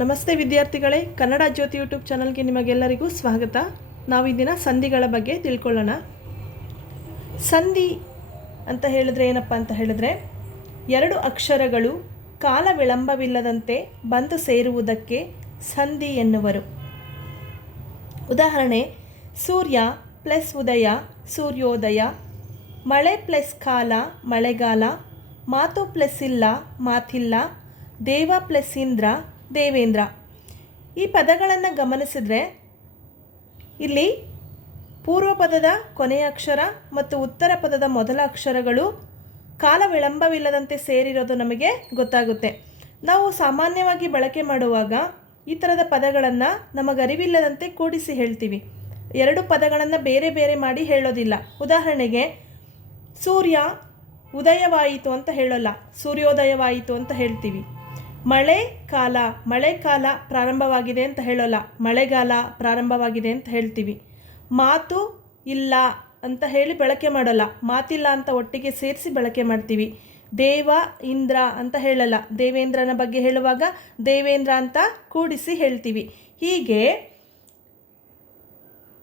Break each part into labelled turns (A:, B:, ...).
A: ನಮಸ್ತೆ ವಿದ್ಯಾರ್ಥಿಗಳೇ, ಕನ್ನಡ ಜ್ಯೋತಿ ಯೂಟ್ಯೂಬ್ ಚಾನಲ್ಗೆ ನಿಮಗೆಲ್ಲರಿಗೂ ಸ್ವಾಗತ. ನಾವು ಇಂದಿನ ಸಂಧಿಗಳ ಬಗ್ಗೆ ತಿಳ್ಕೊಳ್ಳೋಣ. ಸಂಧಿ ಅಂತ ಹೇಳಿದ್ರೆ ಏನಪ್ಪ ಅಂತ ಹೇಳಿದ್ರೆ, ಎರಡು ಅಕ್ಷರಗಳು ಕಾಲ ವಿಳಂಬವಿಲ್ಲದಂತೆ ಬಂದು ಸೇರುವುದಕ್ಕೆ ಸಂಧಿ ಎನ್ನುವರು. ಉದಾಹರಣೆ, ಸೂರ್ಯ ಪ್ಲಸ್ ಉದಯ, ಸೂರ್ಯೋದಯ, ಮಳೆ ಪ್ಲಸ್ ಕಾಲ, ಮಳೆಗಾಲ, ಮಾತು ಪ್ಲಸ್ ಇಲ್ಲ, ಮಾತಿಲ್ಲ, ದೇವ ಪ್ಲಸ್ ಇಂದ್ರ ದೇವೇಂದ್ರ. ಈ ಪದಗಳನ್ನು ಗಮನಿಸಿದ್ರೆ ಇಲ್ಲಿ ಪೂರ್ವ ಪದದ ಕೊನೆಯ ಅಕ್ಷರ ಮತ್ತು ಉತ್ತರ ಪದದ ಮೊದಲ ಅಕ್ಷರಗಳು ಕಾಲ ವಿಳಂಬವಿಲ್ಲದಂತೆ ಸೇರಿರೋದು ನಮಗೆ ಗೊತ್ತಾಗುತ್ತೆ. ನಾವು ಸಾಮಾನ್ಯವಾಗಿ ಬಳಕೆ ಮಾಡುವಾಗ ಈ ಥರದ ಪದಗಳನ್ನು ನಮಗರಿವಿಲ್ಲದಂತೆ ಕೂಡಿಸಿ ಹೇಳ್ತೀವಿ. ಎರಡು ಪದಗಳನ್ನು ಬೇರೆ ಬೇರೆ ಮಾಡಿ ಹೇಳೋದಿಲ್ಲ. ಉದಾಹರಣೆಗೆ, ಸೂರ್ಯ ಉದಯವಾಯಿತು ಅಂತ ಹೇಳೋಲ್ಲ. ಸೂರ್ಯೋದಯವಾಯಿತು ಅಂತ ಹೇಳ್ತೀವಿ. ಮಳೆ ಕಾಲ ಮಳೆಕಾಲ ಪ್ರಾರಂಭವಾಗಿದೆ ಅಂತ ಹೇಳೋಲ್ಲ. ಮಳೆಗಾಲ ಪ್ರಾರಂಭವಾಗಿದೆ ಅಂತ ಹೇಳ್ತೀವಿ. ಮಾತು ಇಲ್ಲ ಅಂತ ಹೇಳಿ ಬಳಕೆ ಮಾಡೋಲ್ಲ. ಮಾತಿಲ್ಲ ಅಂತ ಒಟ್ಟಿಗೆ ಸೇರಿಸಿ ಬಳಕೆ ಮಾಡ್ತೀವಿ. ದೇವ, ಇಂದ್ರ ಅಂತ ಹೇಳಲ್ಲ. ದೇವೇಂದ್ರನ ಬಗ್ಗೆ ಹೇಳುವಾಗ ದೇವೇಂದ್ರ ಅಂತ ಕೂಡಿಸಿ ಹೇಳ್ತೀವಿ. ಹೀಗೆ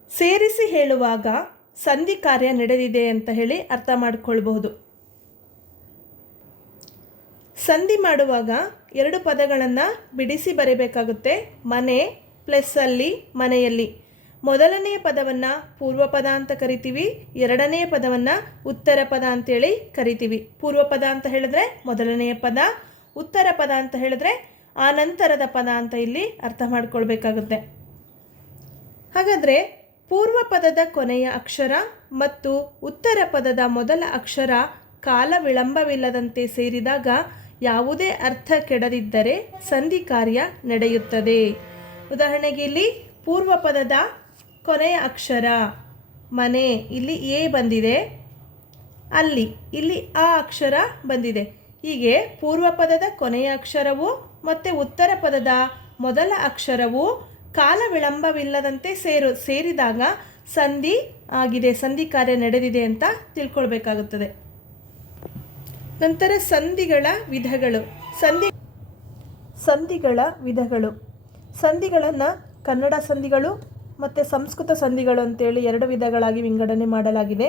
A: ಸೇರಿಸಿ ಹೇಳುವಾಗ ಸಂಧಿ ಕಾರ್ಯ ನಡೆದಿದೆ ಅಂತ ಹೇಳಿ ಅರ್ಥ ಮಾಡಿಕೊಳ್ಬಹುದು. ಸಂಧಿ ಮಾಡುವಾಗ ಎರಡು ಪದಗಳನ್ನು ಬಿಡಿಸಿ ಬರೀಬೇಕಾಗುತ್ತೆ. ಮನೆ ಪ್ಲಸ್ ಅಲ್ಲಿ ಮನೆಯಲ್ಲಿ. ಮೊದಲನೆಯ ಪದವನ್ನು ಪೂರ್ವ ಪದ ಅಂತ ಕರಿತೀವಿ. ಎರಡನೆಯ ಪದವನ್ನು ಉತ್ತರ ಪದ ಅಂತೇಳಿ ಕರಿತೀವಿ. ಪೂರ್ವ ಪದ ಅಂತ ಹೇಳಿದ್ರೆ ಮೊದಲನೆಯ ಪದ, ಉತ್ತರ ಪದ ಅಂತ ಹೇಳಿದ್ರೆ ಆ ನಂತರದ ಪದ ಅಂತ ಇಲ್ಲಿ ಅರ್ಥ ಮಾಡ್ಕೊಳ್ಬೇಕಾಗುತ್ತೆ. ಹಾಗಾದರೆ ಪೂರ್ವ ಪದದ ಕೊನೆಯ ಅಕ್ಷರ ಮತ್ತು ಉತ್ತರ ಪದದ ಮೊದಲ ಅಕ್ಷರ ಕಾಲ ವಿಳಂಬವಿಲ್ಲದಂತೆ ಸೇರಿದಾಗ ಯಾವುದೇ ಅರ್ಥ ಕೆಡದಿದ್ದರೆ ಸಂಧಿ ಕಾರ್ಯ ನಡೆಯುತ್ತದೆ. ಉದಾಹರಣೆಗೆ ಇಲ್ಲಿ ಪೂರ್ವ ಪದದ ಕೊನೆಯ ಅಕ್ಷರ ಮನೆ, ಇಲ್ಲಿ ಎ ಬಂದಿದೆ, ಅಲ್ಲಿ, ಇಲ್ಲಿ ಆ ಅಕ್ಷರ ಬಂದಿದೆ. ಹೀಗೆ ಪೂರ್ವ ಪದದ ಕೊನೆಯ ಅಕ್ಷರವು ಮತ್ತು ಉತ್ತರ ಪದದ ಮೊದಲ ಅಕ್ಷರವು ಕಾಲ ವಿಳಂಬವಿಲ್ಲದಂತೆ ಸೇರು, ಸೇರಿದಾಗ ಸಂಧಿ ಆಗಿದೆ, ಸಂಧಿ ಕಾರ್ಯ ನಡೆದಿದೆ ಅಂತ ತಿಳ್ಕೊಳ್ಬೇಕಾಗುತ್ತದೆ. ನಂತರ ಸಂಧಿಗಳ ವಿಧಗಳು. ಸಂಧಿ ಸಂಧಿಗಳ ವಿಧಗಳು. ಸಂಧಿಗಳನ್ನು ಕನ್ನಡ ಸಂಧಿಗಳು ಮತ್ತು ಸಂಸ್ಕೃತ ಸಂಧಿಗಳು ಅಂತೇಳಿ ಎರಡು ವಿಧಗಳಾಗಿ ವಿಂಗಡಣೆ ಮಾಡಲಾಗಿದೆ.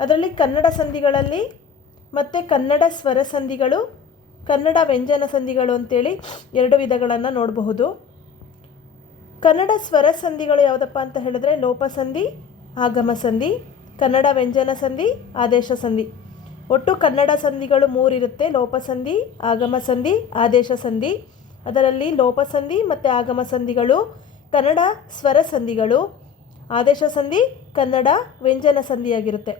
A: ಅದರಲ್ಲಿ ಕನ್ನಡ ಸಂಧಿಗಳಲ್ಲಿ ಮತ್ತು ಕನ್ನಡ ಸ್ವರ ಸಂಧಿಗಳು, ಕನ್ನಡ ವ್ಯಂಜನ ಸಂಧಿಗಳು ಅಂತೇಳಿ ಎರಡು ವಿಧಗಳನ್ನು ನೋಡಬಹುದು. ಕನ್ನಡ ಸ್ವರ ಸಂಧಿಗಳು ಯಾವುದಪ್ಪ ಅಂತ ಹೇಳಿದ್ರೆ ಲೋಪಸಂಧಿ ಆಗಮ ಸಂಧಿ ಕನ್ನಡ ವ್ಯಂಜನ ಸಂಧಿ, ಆದೇಶ ಸಂಧಿ. ಒಟ್ಟು ಕನ್ನಡ ಸಂಧಿಗಳು ಮೂರಿರುತ್ತೆ ಲೋಪಸಂಧಿ ಆಗಮ ಸಂಧಿ, ಆದೇಶ ಸಂಧಿ. ಅದರಲ್ಲಿ ಲೋಪಸಂಧಿ ಮತ್ತು ಆಗಮ ಸಂಧಿಗಳು, ಕನ್ನಡ ಸ್ವರ ಸಂಧಿಗಳು, ಆದೇಶ ಸಂಧಿ, ಕನ್ನಡ ವ್ಯಂಜನ ಸಂಧಿಯಾಗಿರುತ್ತೆ.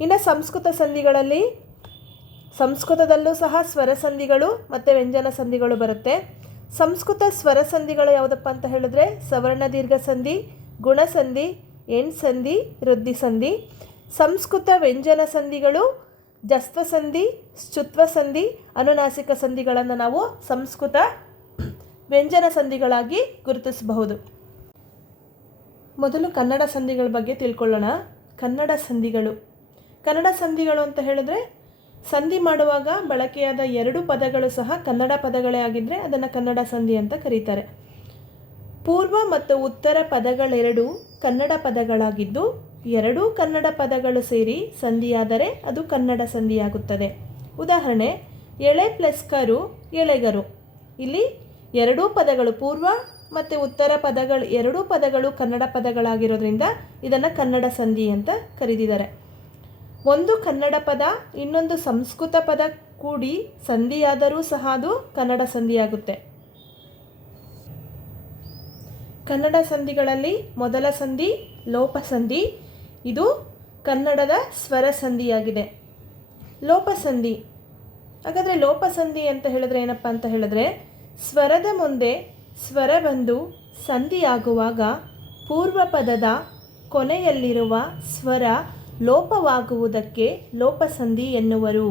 A: ಇನ್ನು ಸಂಸ್ಕೃತ ಸಂಧಿಗಳಲ್ಲಿ ಸಂಸ್ಕೃತದಲ್ಲೂ ಸಹ ಸ್ವರ ಸಂಧಿಗಳು ಮತ್ತು ವ್ಯಂಜನ ಸಂಧಿಗಳು ಬರುತ್ತೆ. ಸಂಸ್ಕೃತ ಸ್ವರ ಸಂಧಿಗಳು ಯಾವುದಪ್ಪ ಅಂತ ಹೇಳಿದ್ರೆ ಸವರ್ಣ ದೀರ್ಘ ಸಂಧಿ ಗುಣಸಂಧಿ ಎಣ್ ಸಂಧಿ, ವೃದ್ಧಿ ಸಂಧಿ. ಸಂಸ್ಕೃತ ವ್ಯಂಜನ ಸಂಧಿಗಳು ಜಸ್ವ ಸಂಧಿ ಶುತ್ವ ಸಂಧಿ, ಅನುನಾಸಿಕ ಸಂಧಿಗಳನ್ನು ನಾವು ಸಂಸ್ಕೃತ ವ್ಯಂಜನ ಸಂಧಿಗಳಾಗಿ ಗುರುತಿಸಬಹುದು. ಮೊದಲು ಕನ್ನಡ ಸಂಧಿಗಳ ಬಗ್ಗೆ ತಿಳ್ಕೊಳ್ಳೋಣ. ಕನ್ನಡ ಸಂಧಿಗಳು. ಕನ್ನಡ ಸಂಧಿಗಳು ಅಂತ ಹೇಳಿದ್ರೆ, ಸಂಧಿ ಮಾಡುವಾಗ ಬಳಕೆಯಾದ ಎರಡು ಪದಗಳು ಸಹ ಕನ್ನಡ ಪದಗಳೇ ಆಗಿದ್ದರೆ ಅದನ್ನು ಕನ್ನಡ ಸಂಧಿ ಅಂತ ಕರೀತಾರೆ. ಪೂರ್ವ ಮತ್ತು ಉತ್ತರ ಪದಗಳೆರಡು ಕನ್ನಡ ಪದಗಳಾಗಿದ್ದು ಎರಡೂ ಕನ್ನಡ ಪದಗಳು ಸೇರಿ ಸಂಧಿಯಾದರೆ ಅದು ಕನ್ನಡ ಸಂಧಿಯಾಗುತ್ತದೆ. ಉದಾಹರಣೆ, ಎಳೆ ಪ್ಲಸ್ ಕರು, ಎಳೆಗರು. ಇಲ್ಲಿ ಎರಡೂ ಪದಗಳು ಪೂರ್ವ ಮತ್ತು ಉತ್ತರ ಪದಗಳು, ಎರಡೂ ಪದಗಳು ಕನ್ನಡ ಪದಗಳಾಗಿರೋದ್ರಿಂದ ಇದನ್ನು ಕನ್ನಡ ಸಂಧಿ ಅಂತ ಕರೆದಿದ್ದಾರೆ. ಒಂದು ಕನ್ನಡ ಪದ, ಇನ್ನೊಂದು ಸಂಸ್ಕೃತ ಪದ ಕೂಡಿ ಸಂಧಿಯಾದರೂ ಸಹ ಅದು ಕನ್ನಡ ಸಂಧಿಯಾಗುತ್ತೆ. ಕನ್ನಡ ಸಂಧಿಗಳಲ್ಲಿ ಮೊದಲ ಸಂಧಿ ಲೋಪಸಂಧಿ ಇದು ಕನ್ನಡದ ಸ್ವರ ಸಂಧಿಯಾಗಿದೆ ಲೋಪಸಂಧಿ. ಹಾಗಾದರೆ ಲೋಪಸಂಧಿ ಅಂತ ಹೇಳಿದ್ರೆ ಏನಪ್ಪ ಅಂತ ಹೇಳಿದ್ರೆ, ಸ್ವರದ ಮುಂದೆ ಸ್ವರ ಬಂದು ಸಂಧಿಯಾಗುವಾಗ ಪೂರ್ವ ಪದದ ಕೊನೆಯಲ್ಲಿರುವ ಸ್ವರ ಲೋಪವಾಗುವುದಕ್ಕೆ ಲೋಪಸಂಧಿ ಎನ್ನುವರು.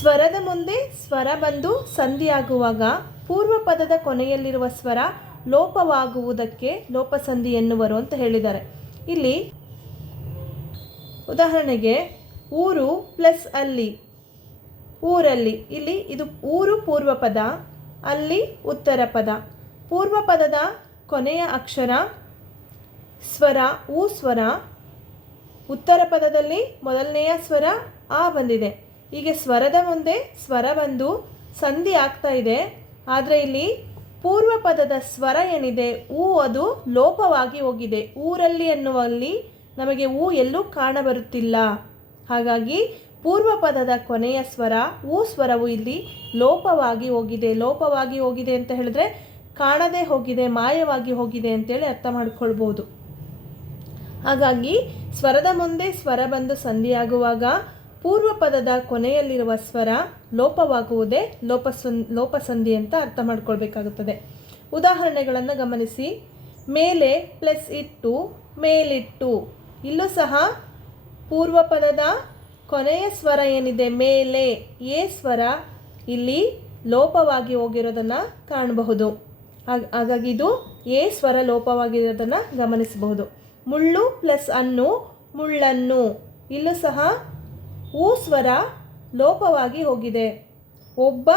A: ಸ್ವರದ ಮುಂದೆ ಸ್ವರ ಬಂದು ಸಂಧಿಯಾಗುವಾಗ ಪೂರ್ವ ಪದದ ಕೊನೆಯಲ್ಲಿರುವ ಸ್ವರ ಲೋಪವಾಗುವುದಕ್ಕೆ ಲೋಪಸಂಧಿ ಎನ್ನುವರು ಅಂತ ಹೇಳಿದ್ದಾರೆ. ಇಲ್ಲಿ ಉದಾಹರಣೆಗೆ ಊರು ಪ್ಲಸ್ ಅಲ್ಲಿ. ಊರಲ್ಲಿ, ಇಲ್ಲಿ ಇದು ಊರು ಪೂರ್ವ ಪದ, ಅಲ್ಲಿ ಉತ್ತರ ಪದ. ಪೂರ್ವ ಪದದ ಕೊನೆಯ ಅಕ್ಷರ ಸ್ವರ, ಊ ಸ್ವರ. ಉತ್ತರ ಪದದಲ್ಲಿ ಮೊದಲನೆಯ ಸ್ವರ ಆ ಬಂದಿದೆ. ಹೀಗೆ ಸ್ವರದ ಮುಂದೆ ಸ್ವರ ಬಂದು ಸಂಧಿ ಆಗ್ತಾ ಇದೆ. ಆದರೆ ಇಲ್ಲಿ ಪೂರ್ವ ಪದದ ಸ್ವರ ಏನಿದೆ, ಊ ಅದು ಲೋಪವಾಗಿ ಹೋಗಿದೆ. ಊರಲ್ಲಿ ಎನ್ನುವಲ್ಲಿ ನಮಗೆ ಊ ಎಲ್ಲೂ ಕಾಣಬರುತ್ತಿಲ್ಲ ಹಾಗಾಗಿ ಪೂರ್ವ ಪದದ ಕೊನೆಯ ಸ್ವರ, ಊ ಸ್ವರವು ಇಲ್ಲಿ ಲೋಪವಾಗಿ ಹೋಗಿದೆ. ಲೋಪವಾಗಿ ಹೋಗಿದೆ ಅಂತ ಹೇಳಿದ್ರೆ ಕಾಣದೇ ಹೋಗಿದೆ, ಮಾಯವಾಗಿ ಹೋಗಿದೆ ಅಂತೇಳಿ ಅರ್ಥ ಮಾಡ್ಕೊಳ್ಬೋದು. ಹಾಗಾಗಿ ಸ್ವರದ ಮುಂದೆ ಸ್ವರ ಬಂದು ಸಂಧಿಯಾಗುವಾಗ ಪೂರ್ವ ಪದದ ಕೊನೆಯಲ್ಲಿರುವ ಸ್ವರ ಲೋಪವಾಗುವುದೇ ಲೋಪಸನ್ ಲೋಪಸಂಧಿ ಅಂತ ಅರ್ಥ ಮಾಡ್ಕೊಳ್ಬೇಕಾಗುತ್ತದೆ. ಉದಾಹರಣೆಗಳನ್ನು ಗಮನಿಸಿ. ಮೇಲೆ ಪ್ಲಸ್ ಇಟ್ಟು, ಮೇಲಿಟ್ಟು. ಇಲ್ಲೂ ಸಹ ಪೂರ್ವ ಪದದ ಕೊನೆಯ ಸ್ವರ ಏನಿದೆ? ಮೇಲೆ. ಎ ಸ್ವರ ಇಲ್ಲಿ ಲೋಪವಾಗಿ ಹೋಗಿರೋದನ್ನು ಕಾಣಬಹುದು. ಹಾಗ್- ಹಾಗಾಗಿ ಇದು ಎ ಸ್ವರ ಲೋಪವಾಗಿರೋದನ್ನು ಗಮನಿಸಬಹುದು. ಮುಳ್ಳು ಪ್ಲಸ್ ಅನ್ನು, ಮುಳ್ಳನ್ನು. ಇಲ್ಲೂ ಸಹ ಊ ಸ್ವರ ಲೋಪವಾಗಿ ಹೋಗಿದೆ. ಒಬ್ಬ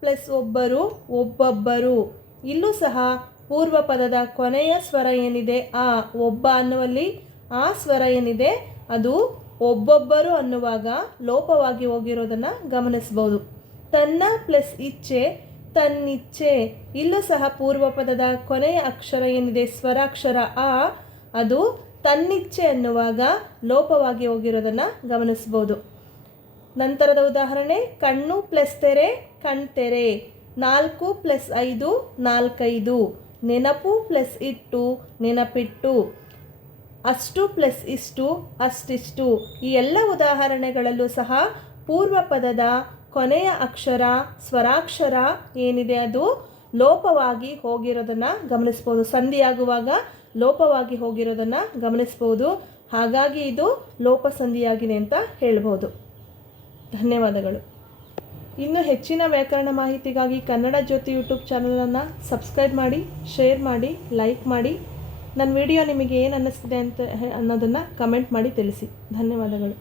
A: ಪ್ಲಸ್ ಒಬ್ಬರು ಒಬ್ಬೊಬ್ಬರು. ಇಲ್ಲೂ ಸಹ ಪೂರ್ವ ಪದದ ಕೊನೆಯ ಸ್ವರ ಏನಿದೆ? ಆ, ಒಬ್ಬ ಅನ್ನುವಲ್ಲಿ ಆ ಸ್ವರ ಏನಿದೆ? ಅದು ಒಬ್ಬೊಬ್ಬರು ಅನ್ನುವಾಗ ಲೋಪವಾಗಿ ಹೋಗಿರೋದನ್ನು ಗಮನಿಸ್ಬೋದು. ತನ್ನ ಪ್ಲಸ್ ಇಚ್ಛೆ, ತನ್ನಿಚ್ಛೆ. ಇಲ್ಲೂ ಸಹ ಪೂರ್ವ ಪದದ ಕೊನೆಯ ಅಕ್ಷರ ಏನಿದೆ? ಸ್ವರಾಕ್ಷರ. ಆ, ಅದು ತನ್ನಿಚ್ಛೆ ಅನ್ನುವಾಗ ಲೋಪವಾಗಿ ಹೋಗಿರೋದನ್ನು ಗಮನಿಸ್ಬೋದು. ನಂತರದ ಉದಾಹರಣೆ ಕಣ್ಣು ಪ್ಲಸ್ ತೆರೆ ಕಣ್ತೆರೆ ನಾಲ್ಕು ಪ್ಲಸ್ ಐದು, ನಾಲ್ಕೈದು. ನೆನಪು ಪ್ಲಸ್ ಇಟ್ಟು, ನೆನಪಿಟ್ಟು. ಅಷ್ಟು ಪ್ಲಸ್ ಇಷ್ಟು, ಅಷ್ಟಿಷ್ಟು. ಈ ಎಲ್ಲ ಉದಾಹರಣೆಗಳಲ್ಲೂ ಸಹ ಪೂರ್ವ ಪದದ ಕೊನೆಯ ಅಕ್ಷರ, ಸ್ವರಾಕ್ಷರ ಏನಿದೆ ಅದು ಲೋಪವಾಗಿ ಹೋಗಿರೋದನ್ನು ಗಮನಿಸ್ಬೋದು. ಸಂಧಿಯಾಗುವಾಗ ಲೋಪವಾಗಿ ಹೋಗಿರೋದನ್ನು ಗಮನಿಸ್ಬೋದು. ಹಾಗಾಗಿ ಇದು ಲೋಪ ಸಂಧಿಯಾಗಿದೆ ಅಂತ ಹೇಳ್ಬೋದು. ಧನ್ಯವಾದಗಳು. ಇನ್ನು ಹೆಚ್ಚಿನ ವ್ಯಾಕರಣ ಮಾಹಿತಿಗಾಗಿ ಕನ್ನಡ ಜ್ಯೋತಿ ಯೂಟ್ಯೂಬ್ ಚಾನಲನ್ನು ಸಬ್ಸ್ಕ್ರೈಬ್ ಮಾಡಿ, ಶೇರ್ ಮಾಡಿ, ಲೈಕ್ ಮಾಡಿ. ನನ್ನ ವಿಡಿಯೋ ನಿಮಗೆ ಏನು ಅನ್ನಿಸ್ತಿದೆ ಅಂತ ಅನ್ನೋದನ್ನು ಕಮೆಂಟ್ ಮಾಡಿ ತಿಳಿಸಿ. ಧನ್ಯವಾದಗಳು.